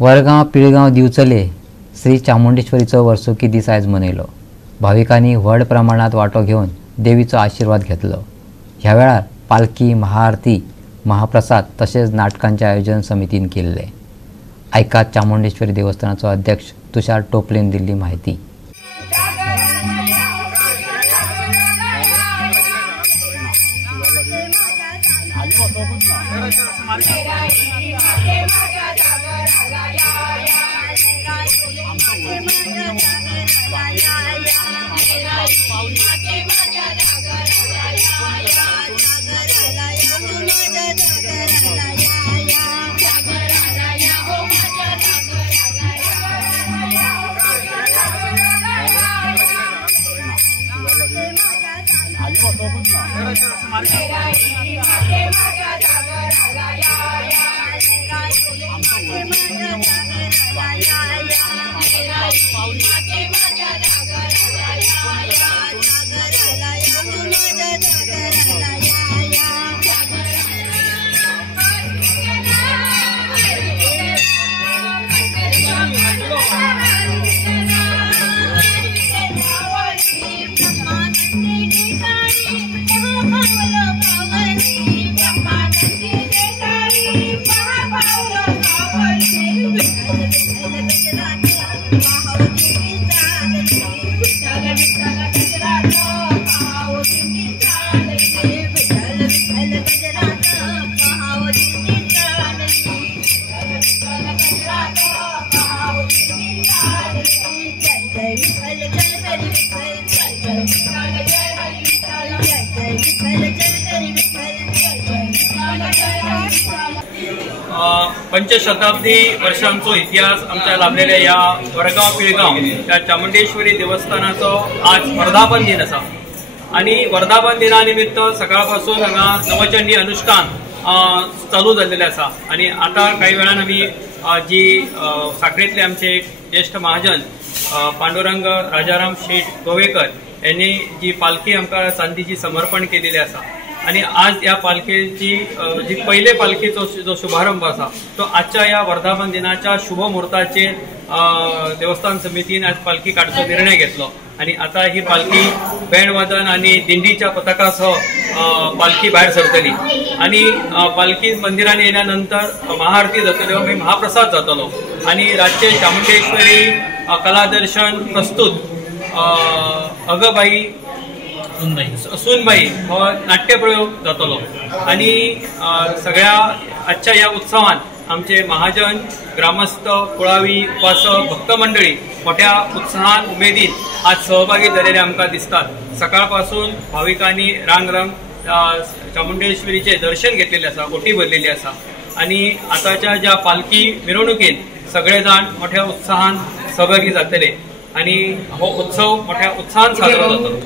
वरगाव पिळगाव दिवचले श्री चामुंडेश्वरीचो वर्सुकी दीस आयज मनयलो। भाविकांनी व्हड प्रमाणात वांटो घेवन देवीचो आशीर्वाद घेतलो। ह्या वेळार पालखी, महाआरती, महाप्रसाद तसेच नाटकांचे आयोजन समितीन केल्ले। ऐकात चामुंडेश्वरी देवस्थानाचो अध्यक्ष तुषार टोपलेन दिल्ली माहिती। पंचशताब्दी वर्षांचो इतिहास आमच्या लाभलेल्या या वरगाव पिळगाव या चामुंडेश्वरी देवस्थानाचो आज वर्धापन दिन आसा आणि वर्धापन दिना निमित्त सकाळपासून हांगा नवचंडी अनुष्ठान चालू झालेले आसा आणि आता काही वेळान आमी जी साखळेतले आमचे ज्येष्ठ महाजन पांडुरंग राजाराम शेठ गोवेकर यांनी जी पालखी आमकां चांदीची समर्पण केलेली आसा आणि आज या पालखीची जी पहिले पालखीचो जो शुभारंभ असा तो आजच्या या वर्धापन दिनाच्या शुभ मुहूर्ताचे देवस्थान समितीने आज पालखी काढण्याचा निर्णय घेतलो आणि आता ही पालखी बँडवादन आणि दिंडीच्या पथकासह पालखी बाहेर सरतली आणि पालखी मंदिरात येण्यानंतर महाआरती जातल्यो मागीर महाप्रसाद जातलो आणि रातचे चामुंडेश्वरी कलादर्शन प्रस्तुत अगबाई सुनबाई हो नाट्यप्रयोग जातलो आणि सगळ्या आजच्या या उत्सवात आमचे महाजन, ग्रामस्थ, कुळावी, उपासक, भक्त मंडळी मोठ्या उत्साहान उमेदीन आज सहभागी झालेले आमकां दिसतात। सकाळपासून भाविकांनी रांग चामुंडेश्वरीचे दर्शन घेतलेले आसा, ओटी भरलेली आसा आणि आताच्या ज्या पालखी मिरवणुकीत सगळेजण मोठ्या उत्साहान सहभागी जातले आणि हो उत्सव मोठ्या उत्साहान साजरो जातलो।